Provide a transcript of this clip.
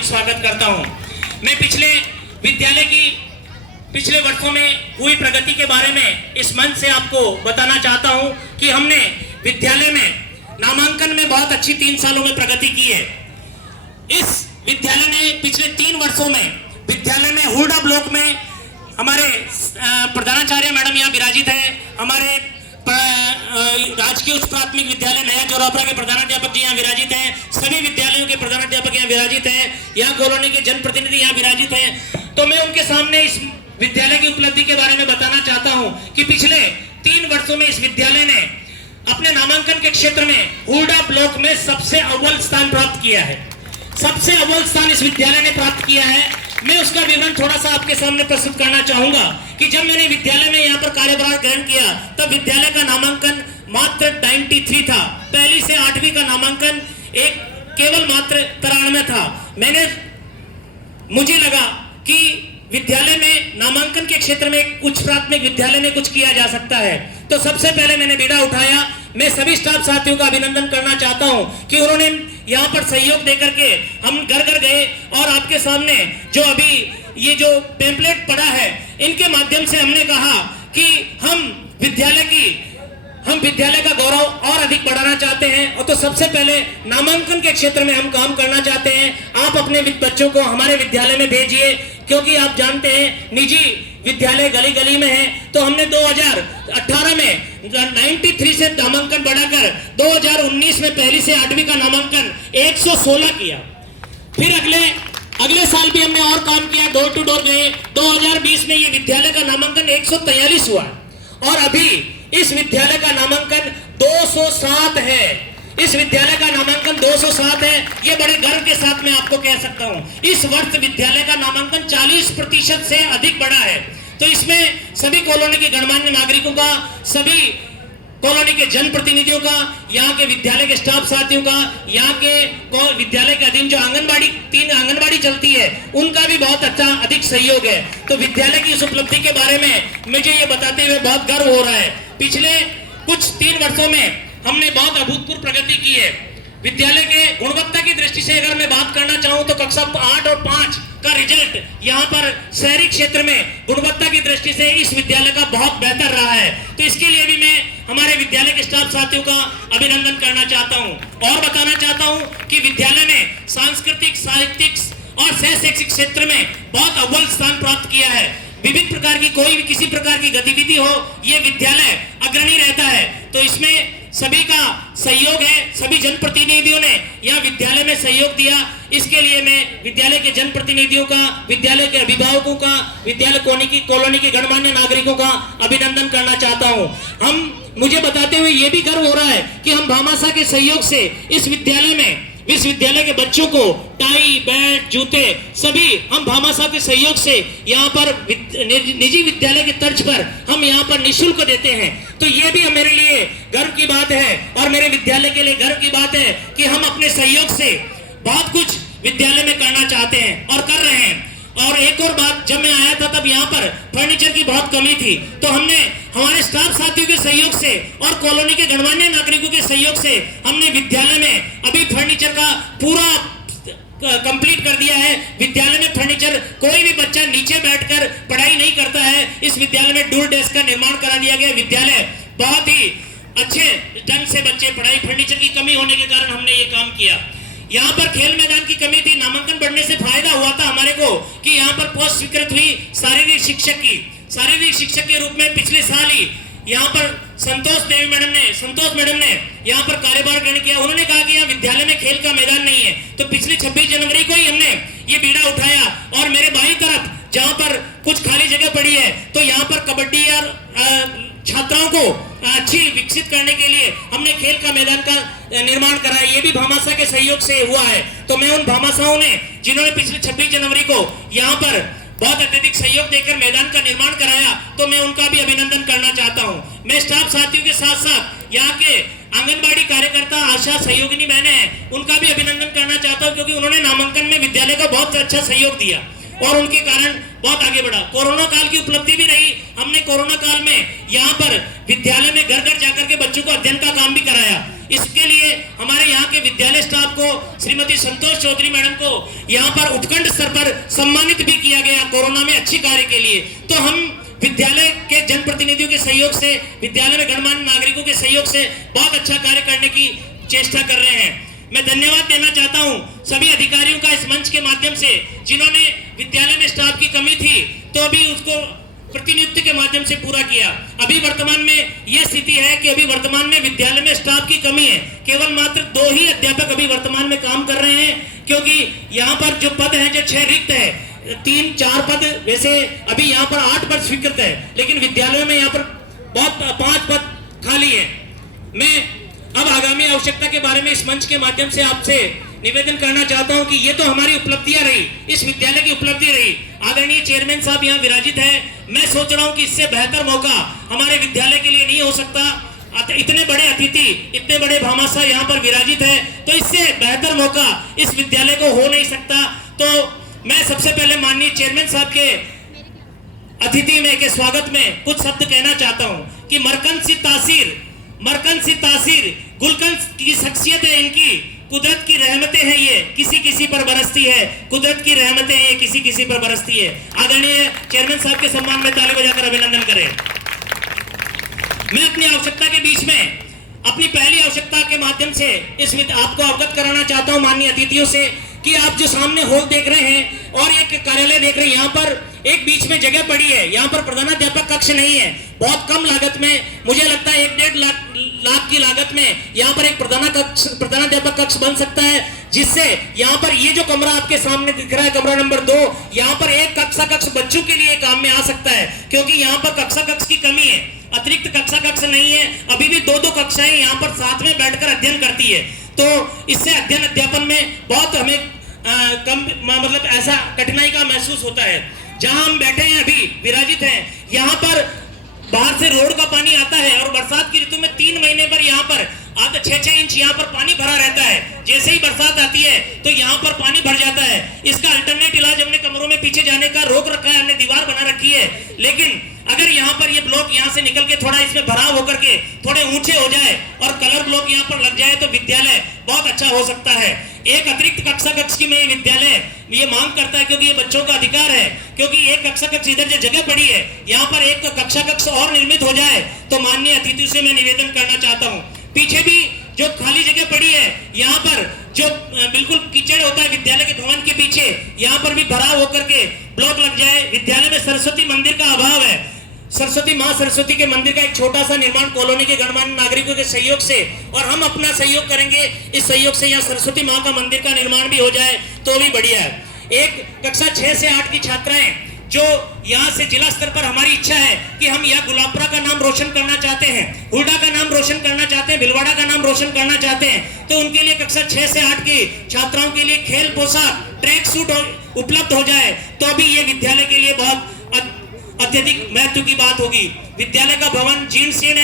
हार्दिक स्वागत करता हूं। मैं पिछले वर्षों में हुई प्रगति के बारे में इस मंच से आपको बताना चाहता हूं कि हमने विद्यालय में नामांकन में बहुत अच्छी 3 सालों में प्रगति की है। इस विद्यालय ने पिछले 3 वर्षों में विद्यालय में हुडा ब्लॉक में हमारे प्रधानाचार्य मैडम यहाँ विराजित है, हमारे राजकीय उच्च प्राथमिक विद्यालय नया चौरापरा के प्रधानाध्यापक जी यहाँ विराजित हैं, सभी विद्यालयों के प्रधानाध्यापक यहाँ विराजित हैं, यहाँ कॉलोनी के जनप्रतिनिधि यहाँ विराजित हैं। तो मैं उनके सामने इस विद्यालय की उपलब्धि के बारे में बताना चाहता हूँ कि पिछले 3 वर्षों में इस विद्यालय ने अपने नामांकन के क्षेत्र में हुडा ब्लॉक में सबसे अव्वल स्थान प्राप्त किया है। सबसे अव्वल स्थान इस विद्यालय ने प्राप्त किया है। मैं उसका विवरण थोड़ा सा आपके सामने प्रस्तुत करना चाहूंगा कि जब मैंने विद्यालय में यहाँ पर कार्यभार ग्रहण किया तब विद्यालय का नामांकन मात्र 93 था। पहली से 8वीं का नामांकन केवल मात्र 93 था। मुझे लगा कि विद्यालय में नामांकन के क्षेत्र में उच्च प्राथमिक विद्यालय में कुछ किया जा सकता है, तो सबसे पहले मैंने बीड़ा उठाया। मैं सभी स्टाफ साथियों का अभिनंदन करना चाहता हूं कि उन्होंने यहाँ पर सहयोग देकर के हम घर घर गए और आपके सामने जो अभी ये जो पेम्पलेट पड़ा है इनके माध्यम से हमने कहा कि हम विद्यालय का गौरव और अधिक बढ़ाना चाहते हैं। और तो सबसे पहले नामांकन के क्षेत्र में हम काम करना चाहते हैं। आप अपने बच्चों को हमारे विद्यालय में भेजिए, क्योंकि आप जानते हैं निजी विद्यालय गली गली में है। तो हमने 2018 में 93 से नामांकन बढ़ाकर 2019 में पहली से 8वीं का नामांकन 116 किया। फिर अगले साल भी हमने और काम किया, डोर टू डोर गए। 2020 में ये विद्यालय का नामांकन 143 हुआ और अभी इस विद्यालय का नामांकन 207 है। इस विद्यालय का नामांकन 207 है। ये बड़े गर्व के साथ मैं आपको कह सकता हूं। इस वर्ष विद्यालय का नामांकन 40% से अधिक बढ़ा है। तो इसमें सभी कॉलोनी के गणमान्य नागरिकों का, सभी कॉलोनी के जनप्रतिनिधियों का, यहाँ के विद्यालय के स्टाफ साथियों का, यहाँ के विद्यालय के अधीन जो 3 आंगनबाड़ी चलती है उनका भी बहुत अच्छा अधिक सहयोग है। तो विद्यालय की इस उपलब्धि के बारे में मुझे ये बताते हुए बहुत गर्व हो रहा है। पिछले कुछ 3 वर्षों में हमने बहुत अभूतपूर्व प्रगति की है। विद्यालय के गुणवत्ता की दृष्टि से अगर मैं बात करना चाहूं तो कक्षा 8 और 5 का रिजल्ट यहाँ पर शहरी क्षेत्र में गुणवत्ता की दृष्टि से इस विद्यालय का बहुत बेहतर रहा है। तो इसके लिए भी मैं हमारे विद्यालय के स्टाफ साथियों का अभिनंदन करना चाहता हूँ और बताना चाहता हूँ कि विद्यालय ने सांस्कृतिक, साहित्यिक और सह शैक्षिक क्षेत्र में बहुत अव्वल स्थान प्राप्त किया है। विभिन्न प्रकार की कोई भी किसी प्रकार की गतिविधि हो, ये विद्यालय अग्रणी रहता है। तो इसमें सभी का सहयोग है। सभी जनप्रतिनिधियों ने यहाँ विद्यालय में सहयोग दिया। इसके लिए मैं विद्यालय के जनप्रतिनिधियों का, विद्यालय के अभिभावकों का, विद्यालय कॉलोनी के गणमान्य नागरिकों का अभिनंदन करना चाहता हूँ। मुझे बताते हुए ये भी गर्व हो रहा है कि हम भामाशाह के सहयोग से इस विद्यालय के बच्चों को टाई, बैट, जूते सभी हम भामाशाह के सहयोग से यहाँ पर निजी विद्यालय की तर्ज पर हम यहाँ पर निःशुल्क देते हैं। तो ये भी मेरे लिए गर्व की बात है और मेरे विद्यालय के लिए गर्व की बात है कि हम अपने सहयोग से बहुत कुछ विद्यालय में करना चाहते हैं और कर रहे हैं। और एक और बात, जब मैं आया था तब यहाँ पर फर्नीचर की बहुत कमी थी, तो हमने हमारे स्टाफ साथियों के सहयोग से और कॉलोनी के गणमान्य नागरिकों के सहयोग से हमने विद्यालय में अभी फर्नीचर का पूरा कंप्लीट कर दिया है। विद्यालय में फर्नीचर, कोई भी बच्चा नीचे बैठकर पढ़ाई नहीं करता है। इस विद्यालय में डूल डेस्क का निर्माण करा दिया गया। विद्यालय बहुत ही अच्छे ढंग से बच्चे पढ़ाई, फर्नीचर की कमी होने के कारण हमने ये काम किया। यहाँ पर खेल मैदान की कमी थी। नामांकन बढ़ने से फायदा हुआ था हमारे को कि यहाँ पर पोस्ट स्वीकृत हुई शारीरिक शिक्षक के रूप में पिछले साल ही यहाँ पर संतोष मैडम ने यहाँ पर कार्यभार ग्रहण किया। उन्होंने कहा कि यहाँ विद्यालय में खेल का मैदान नहीं है, तो पिछले 26 जनवरी को ही हमने ये बीड़ा उठाया और मेरे बाईं तरफ जहाँ पर कुछ खाली जगह पड़ी है तो यहाँ पर कबड्डी और छात्राओं को अच्छी विकसित करने के लिए हमने खेल का मैदान का निर्माण कराया। ये भी भामाशाह के सहयोग से हुआ है। तो मैं उन भामाशाहों ने जिन्होंने पिछले 26 जनवरी को यहाँ पर बहुत अत्यधिक सहयोग देकर मैदान का निर्माण कराया, तो मैं उनका भी अभिनंदन करना चाहता हूँ। मैं स्टाफ साथियों के साथ साथ यहाँ के आंगनबाड़ी कार्यकर्ता, आशा सहयोगिनी बहनें हैं, उनका भी अभिनंदन करना चाहता हूँ, क्योंकि उन्होंने नामांकन में विद्यालय का बहुत अच्छा सहयोग दिया और उनके कारण बहुत आगे बढ़ा। कोरोना काल की उपलब्धि भी रही। हमने कोरोना काल में यहाँ पर विद्यालय में घर घर जाकर के बच्चों को अध्ययन का काम भी कराया। इसके लिए हमारे यहाँ के विद्यालय स्टाफ को, श्रीमती संतोष चौधरी मैडम को यहाँ पर उत्कंठ स्तर पर सम्मानित भी किया गया कोरोना में अच्छी कार्य के लिए। तो हम विद्यालय के जनप्रतिनिधियों के सहयोग से, विद्यालय में गणमान्य नागरिकों के सहयोग से बहुत अच्छा कार्य करने की चेष्टा कर रहे हैं। मैं धन्यवाद देना चाहता हूं सभी अधिकारियों का इस मंच के माध्यम से, जिन्होंने विद्यालय में स्टाफ की कमी थी तो अभी उसको प्रतिनियुक्ति के माध्यम से पूरा किया। अभी वर्तमान में यह स्थिति है कि अभी वर्तमान में विद्यालय में स्टाफ की कमी है, केवल मात्र 2 ही अध्यापक अभी वर्तमान में काम कर रहे हैं, क्योंकि यहाँ पर जो पद है, जो 6 रिक्त है, 3-4 पद, वैसे अभी यहाँ पर 8 पद स्वीकृत है, लेकिन विद्यालयों में यहाँ पर बहुत 5 पद खाली है। मैं अब आगामी आवश्यकता के बारे में इस मंच के माध्यम से आपसे निवेदन करना चाहता हूं कि ये तो हमारी उपलब्धियां रही, इस विद्यालय की उपलब्धि रही। आदरणीय चेयरमैन साहब यहाँ विराजित है। मैं सोच रहा हूं कि इससे बेहतर मौका हमारे विद्यालय के लिए नहीं हो सकता। इतने बड़े अतिथि, इतने बड़े भामाशाह यहाँ पर विराजित है, तो इससे बेहतर मौका इस विद्यालय को हो नहीं सकता। तो मैं सबसे पहले माननीय चेयरमैन साहब के अतिथि में के स्वागत में कुछ शब्द कहना चाहता हूँ कि मरकन सी तासीर गुलकंद की शख्सियत है इनकी, कुदरत की रहमतें हैं ये किसी किसी पर बरसती है, कुदरत की रहमतें हैं ये किसी किसी पर बरसती है। आदरणीय चेयरमैन साहब के सम्मान में ताली बजाकर अभिनंदन करें। मैं अपनी आवश्यकता के बीच में अपनी पहली आवश्यकता के माध्यम से आपको अवगत कराना चाहता हूं माननीय अतिथियों से कि आप जो सामने हॉल देख रहे हैं और एक कार्यालय देख रहे हैं, यहाँ पर एक बीच में जगह पड़ी है। यहाँ पर प्रधानाध्यापक कक्ष नहीं है। बहुत कम लागत में, मुझे लगता है 1-1.5 लाख की लागत में यहाँ पर एक प्रधानाध्यापक कक्ष बन सकता है, जिससे यहाँ पर ये जो कमरा आपके सामने दिख रहा है, कमरा नंबर 2, यहाँ पर एक कक्षा कक्ष बच्चों के लिए काम में आ सकता है, क्योंकि यहाँ पर कक्षा कक्ष की कमी है, अतिरिक्त कक्षा कक्ष नहीं है। अभी भी 2-2 कक्षाएं यहाँ पर साथ में बैठकर अध्ययन करती है, तो इससे अध्ययन अध्यापन में बहुत हमें कम मतलब ऐसा कठिनाई का महसूस होता है। जहां हम बैठे हैं अभी विराजित हैं, यहाँ पर बाहर से रोड का पानी आता है और बरसात की ऋतु में 3 महीने पर यहाँ पर 6-6 इंच यहाँ पर पानी भरा रहता है। जैसे ही बरसात आती है तो यहाँ पर पानी भर जाता है। इसका अल्टरनेट इलाज हमने कमरों में पीछे जाने का रोक रखा है, हमने दीवार बना रखी है, लेकिन अगर यहाँ पर ये ब्लॉक यहाँ से निकल के थोड़ा इसमें भराव होकर के थोड़े ऊंचे हो जाए और कलर ब्लॉक यहाँ पर लग जाए तो विद्यालय बहुत अच्छा हो सकता है। एक अतिरिक्त कक्षा कक्ष की में विद्यालय ये मांग करता है, क्योंकि ये बच्चों का अधिकार है, क्योंकि एक कक्षा कक्ष इधर जो जगह पड़ी है, यहाँ पर एक कक्षा कक्ष और निर्मित हो जाए तो माननीय अतिथि से मैं निवेदन करना चाहता हूँ। पीछे भी जो खाली जगह पड़ी है, यहाँ पर जो बिल्कुल कीचड़ होता है विद्यालय के भवन के पीछे, यहाँ पर भी भराव होकर के ब्लॉक लग जाए। विद्यालय में सरस्वती मंदिर का अभाव है। सरस्वती माँ सरस्वती के मंदिर का एक छोटा सा निर्माण कॉलोनी के गणमान्य नागरिकों के सहयोग से, और हम अपना सहयोग करेंगे, इस सहयोग से यहाँ सरस्वती माँ का मंदिर का निर्माण भी हो जाए तो भी बढ़िया है। एक कक्षा 6 से 8 की छात्राएं जो यहाँ से जिला स्तर पर, हमारी इच्छा है कि हम यहाँ गुलाबपुरा का नाम रोशन करना चाहते हैं, हुडा का नाम रोशन करना चाहते हैं, भिलवाड़ा का नाम रोशन करना चाहते हैं, तो उनके लिए कक्षा 6 से 8 की छात्राओं के लिए खेल पोशाक, ट्रैक सूट उपलब्ध हो जाए तो भी ये विद्यालय के लिए बहुत अत्यधिक महत्व की बात होगी। विद्यालय का भवन जीर्ण शीर्ण है।